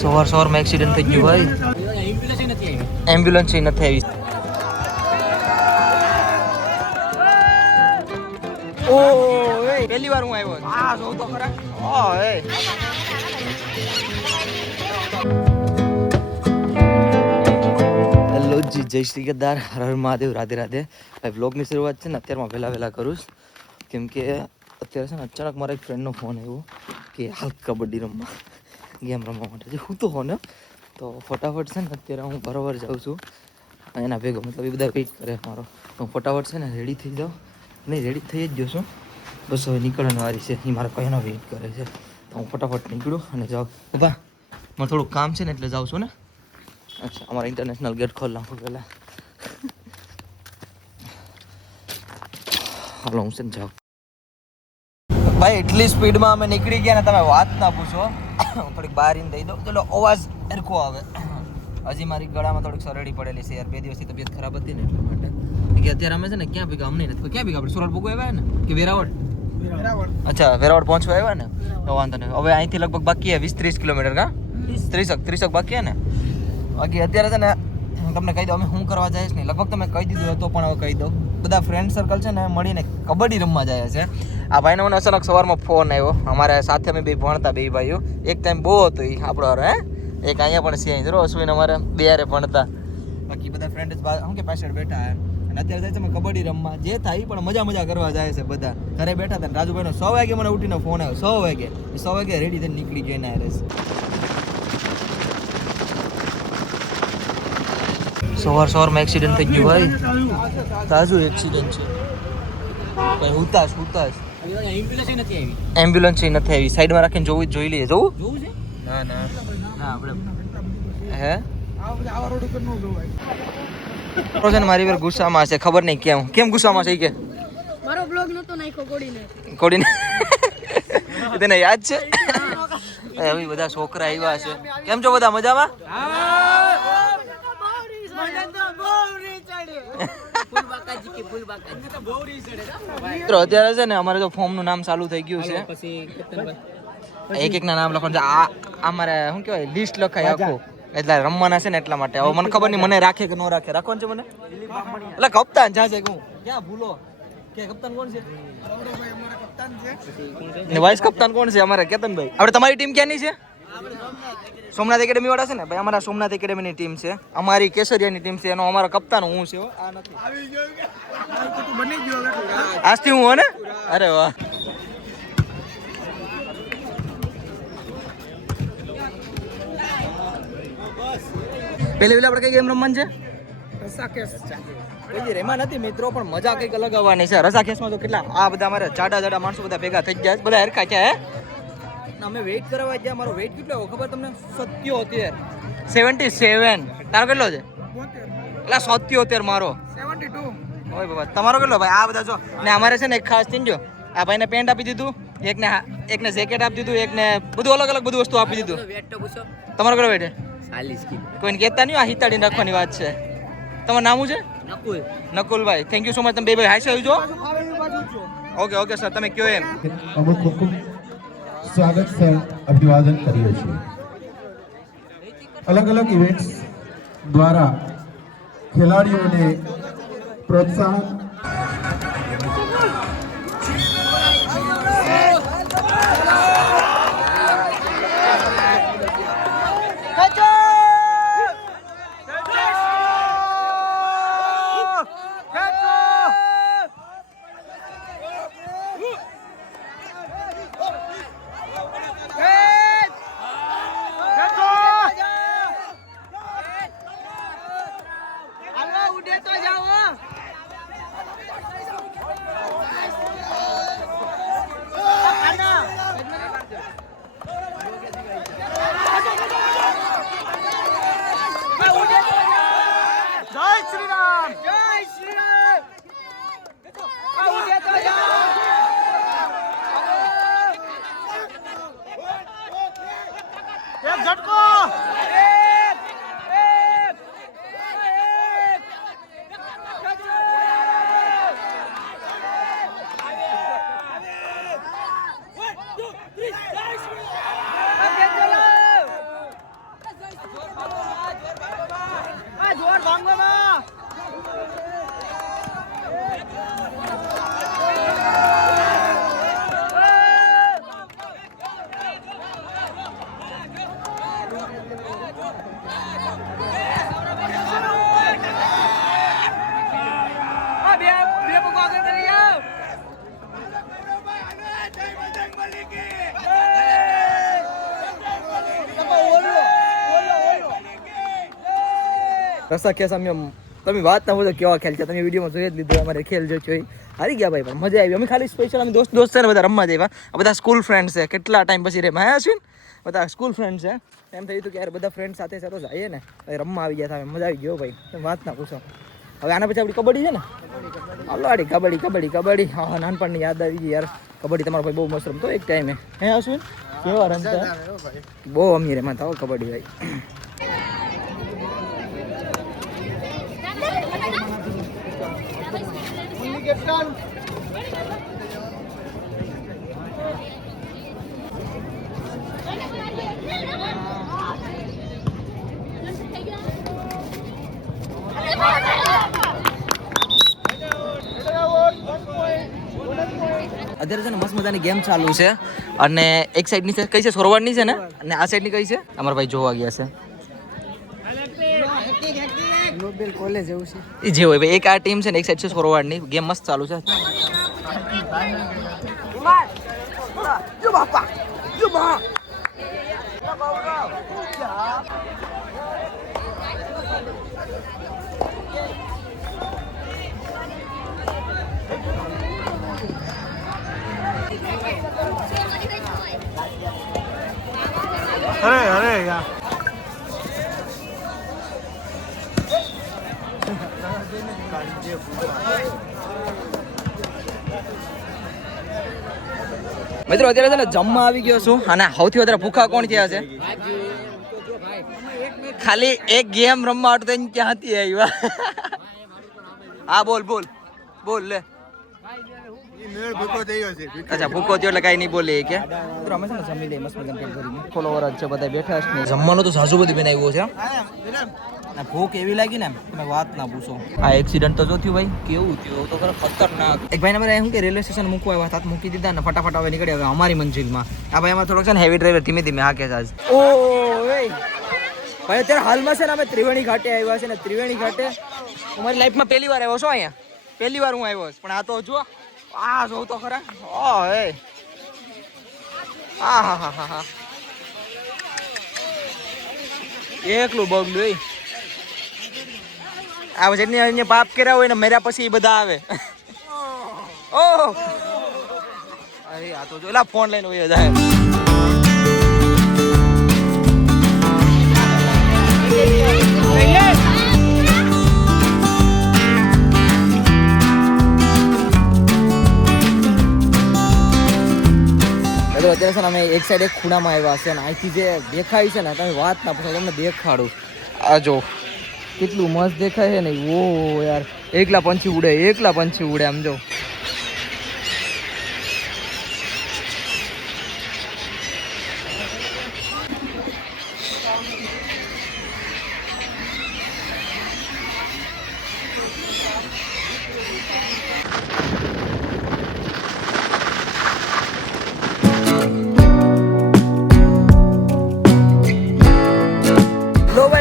સવારમાં એક્સિડન્ટ થઈ ગયું ભાઈ. એમ્બ્યુલન્સ નથી આવી. ઓ પહેલી વાર હું આવ્યો. આ જો તો ખરા. હેલો જી, જય શ્રી ગદ્દાર, હર હર મહાદેવ, રાધે રાધે. ભાઈ વ્લોગની શરૂઆત છે ને અત્યારમાં વહેલા કરું કેમ કે અત્યારે છે ને અચાનક મારા એક ફ્રેન્ડનો ફોન આવ્યો કે હાલ કબડ્ડી રમવા, ગેમ રમવા માટે. હું તો ફોન તો ફટાફટ છે ને અત્યારે હું બરાબર જાઉં છું એના ભેગો, મતલબ એ બધા વેઇટ કરે મારો. હું ફટાફટ છે ને રેડી થઈ જાઉં. નહીં, રેડી થઈ જ જશું, બસ હવે નીકળવાની વારી છે. એ મારા કયાનો વેઇટ કરે છે તો હું ફટાફટ નીકળું અને જાઉં. ઉભા, મારે થોડુંક કામ છે ને એટલે જાઉં છું ને. અચ્છા, અમારા ઇન્ટરનેશનલ ગેટ ખોલ નાખું પહેલાં. હાલો, હું છે ને જાઉં. ભાઈ એટલી સ્પીડમાં અમે નીકળી ગયા ને તમે વાત ના પૂછો. હું થોડીક બહાર ઇન દઈ દઉં, ચલો અવાજ સરખો આવે. હજી મારી ગળામાં થોડીક સરડી પડેલી છે યાર, 2 દિવસથી તબિયત ખરાબ હતી ને એટલા માટે. કે અત્યારે અમે છે ને ક્યાં ભેગા, અમને નથી ક્યાં ભેગા, આપણે સુરત ભોગવા આવ્યા ને કે વેરાવળ? અચ્છા, વેરાવળ પહોંચવા આવ્યા ને તો વાંધો નહીં. હવે અહીંથી લગભગ બાકી 20-30 કિલોમીટર, કા 30 બાકી ને બાકી. અત્યારે છે ને હું તમને કહી દઉં અમે શું કરવા જઈશ નહીં, લગભગ તમે કહી દીધું હતો પણ હવે કહી દઉં. બધા ફ્રેન્ડ સર્કલ છે ને મળીને કબડ્ડી રમવા જાય છે. આ ભાઈનો મને અચાનક સવારમાં ફોન આવ્યો. અમારા સાથે અમે બે ભણતા, બે ભાઈઓ. એક ટાઈમ બહુ હતો એ આપણો હારો, એક અહીંયા પણ છે જો અશ્વિન, અમારે બે હારે ભણતા. બાકી બધા ફ્રેન્ડ શું કે પાછળ બેઠા અને અત્યારે જાય છે અમે કબડ્ડી રમવા. જે થાય પણ મજા કરવા જાય છે બધા. ઘરે બેઠા હતા રાજુભાઈનો 6 વાગે મને ઉઠીને ફોન આવ્યો. 6 વાગે રેડી થઈને નીકળી ગયો એના હારે. સવારમાં એક્સિડન્ટ થઈ ગયું ભાઈ, તાજું એક્સિડન્ટ છે ભાઈ. હુતાશ એમ્બ્યુલન્સ નથી આવી. સાઈડમાં રાખીને જોઈ લઈએ. જોવું છે? ના આપણે હે રોશન મારી પર ગુસ્સામાં છે, ખબર નહીં કેમ ગુસ્સામાં છે. કે મારો બ્લોગ નતો નાખ્યો કોડીને તને યાદ છે? હવે બધા છોકરા આવ્યા છે. કેમ છો બધા? મજામાં? અત્યારે છે ને અમારે તો ફોર્મ નું નામ ચાલુ થઈ ગયું છે. એક ના નામ લખવાનું છે. આ અમારે શું કહેવાય, લિસ્ટ લખાય આખું. એટલે રમવાના છે ને એટલા માટે. હવે મને ખબર નહીં મને રાખે કે ન રાખે. રાખવાનું છે મને એટલે કપ્તાન જાશે. હું ક્યાં ભૂલો કે કપ્તાન કોણ છે? વાઇસ કપ્તાન કોણ છે? અમારે કેતનભાઈ. આપણે તમારી ટીમ ક્યાંની છે? સોમનાથ એકેડમી વાળા છે ને ભાઈ. અમારા સોમનાથ એકેડમીની ટીમ છે. અમારી કેસરિયાની ટીમ છે. એનો અમારો કપ્તાન હું છે. આ નથી આજથી હું હો ને. અરે વાહ. પેલી આપણે કઈ ગેમ રમવાની છે? એમાં નથી મિત્રો, પણ મજા કઈક અલગ આવવાની છે. રસાખેસમાં તો કેટલા આ બધા અમારે જાડા માણસો બધા ભેગા થઈ ગયા, બધા હરખા છે. અમે વેઇટ કરવા ગયા. મારો વેઇટ કેટલો આવ્યો ખબર તમને? 77. તારો કેટલો છે? એટલે 77 મારો. 72. ઓય બાબા, તમારો કેટલો ભાઈ? આ બધા જો ને અમારે છે ને એક ખાસ થઈને જો આ ભાઈને પેન્ટ આપી દીધું, એકને જેકેટ આપી દીધું, એકને બધું અલગ બધું વસ્તુ આપી દીધું. તમારો કેટલો વેટ છે? 40 કોઈને કહેતા નહીં, આ હિતાડીને રાખવાની વાત છે. તમારું નામ છે? Nakulbhai. Thank you so much. તમે બે ભાઈ હાઈ આવજો. ઓકે સર, તમે કયો એમ. સ્વાગત સર, અભિવાદન કરીએ છીએ. અલગ ઇવેન્ટ્સ દ્વારા ખેલાડીઓને પ્રોત્સાહન રસ્તા ખેસ અમે તમે વાત ના બોલો કેવા ખેલ છે તમે વિડીયોમાં જોઈ જ લીધું અમારે ખેલ જો છે હારી ગયા ભાઈ પણ મજા આવી અમે ખાલી સ્પેશિયલ અમે દોસ્ત છે ને બધા રમવા જઈએ આ બધા સ્કૂલ ફ્રેન્ડ છે કેટલા ટાઈમ પછી રે હા અશ્વિન બધા સ્કૂલ ફ્રેન્ડ છે એમ થયું હતું કે યાર બધા ફ્રેન્ડ સાથે સાથે જઈએ ને રમવા આવી ગયા હતા મજા આવી ગયો ભાઈ તમે વાત ના પૂછો હવે આના પછી આપણી કબડ્ડી છે ને હાલો આડી કબડ્ડી હા નાનપણની યાદ આવી ગઈ યાર કબડ્ડી તમારો ભાઈ બહુ મસ્ત રમતો એક ટાઈમે હે અશ્વિન કેવા રમતા બહુ અમીર એમાં થાવ કબડ્ડી ભાઈ અત્યારે છે ને મસ્ત મજાની ગેમ ચાલુ છે અને એક સાઈડની છે કઈ છે સોરવાડની છે ને અને આ સાઈડની કઈ છે અમારા ભાઈ જોવા ગયા છે ગ્લોબલ કોલેજ એવું છે એ જે હોય ભાઈ એક આ ટીમ છે ને એક સાઈડ છે સોરવાડની ગેમ મસ્ત ચાલુ છે અરે યાર મિત્રો અત્યારે છે ને જમવા આવી ગયો છું અને સૌથી વધારે ભૂખા કોણ થયા છે ખાલી એક ગેમ રમવા માટે ક્યાંથી આવ્યા હા બોલ લે અચ્છા ભૂકો થયો એટલે કઈ નહીં બોલે કે મિત્રો અમે છે ને જમી લઈએ મસ્ત મજાનું પેટ ભરીને ફોલોવર જ છે બધા બેઠા છે જમવાનું તો સાજુ બધી બનાવ્યું છે અને ભૂખ એવી લાગી ને તમે વાત ના પૂછો આ એક્સિડન્ટ તો જો થયું ભાઈ કેવું થયું તો ખરો ખતરનાક એક ભાઈને અમારે શું કે રેલવે સ્ટેશન મૂકવા આવ્યા હતા મૂકી દીધા ને ફટાફટ હવે નીકળી આવ્યા અમારી મંજિલમાં આ ભાઈ એમાં થોડોક છે ને હેવી ડ્રાઈવર ધીમે ધીમે હાકે છે આજ ઓ ભાઈ અત્યારે હાલમાં છે ને અમે ત્રિવેણી ઘાટે આવ્યા છે ને ત્રિવેણી ઘાટે અમારી લાઈફમાં પહેલી વાર આવ્યો છો અહીંયા પહેલી વાર હું આવ્યો પણ આ તો જો આ જોઉં તો ખરા ઓ હે હા એકલું બગલું એ આ જેટલી પાપ કર્યા હોય ને મેર્યા પછી એ બધા આવે ઓહ અરે આ તો જો એલા ફોન લઈને હોય જાય અત્યારે છે ને અમે એક સાઈડ એક ખૂણામાં આવ્યા છે ને અહીંથી જે દેખાય છે ને તમે વાત ના પૂછો તમને દેખાડું આ જો કેટલું મસ્ત દેખાય છે ને ઓ યાર એકલા પંછી ઉડે આમ જો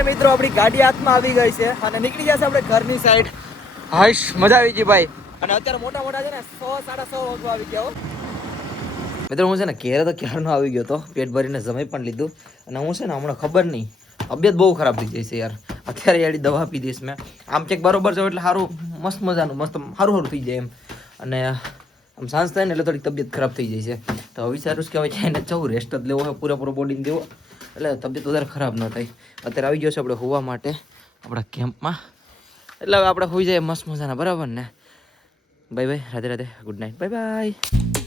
મિત્રો આપણી ગાડી હાથમાં આવી ગઈ છે અને નીકળી જશે આપણે ઘરની સાઈડ હાશ મજા આવી ગઈ ભાઈ અને અત્યારે મોટા છે ને 100-150 વાગવા આવી ગયા મિત્રો હું છે ને ઘેરે તો ક્યારનો આવી ગયો તો પેટ ભરીને જમી પણ લીધું અને હું છે ને હમણાં ખબર નહીં તબિયત બહુ ખરાબ થઈ જાય છે યાર અત્યારે યાર દવા પી દઈશ મેં આમ ચેક બરોબર છે એટલે સારું મસ્ત મજાનું મસ્ત સારું થઈ જાય એમ અને આમ સાંજ થાય ને એટલે થોડી તબિયત ખરાબ થઈ જાય છે તો વિચારું કે હવે ચાઈને જવું રેસ્ટ જ લેવો હોય પૂરેપૂરો બોડીને દેવો એટલે તબિયત વધારે ખરાબ ન થાય અત્યારે આવી ગયો છે આપણે હોવા માટે આપણા કેમ્પમાં એટલે હવે આપણે હોઈ જાય મસ્ત મજાના બરાબર ને bye bye Radhe Radhe good night bye bye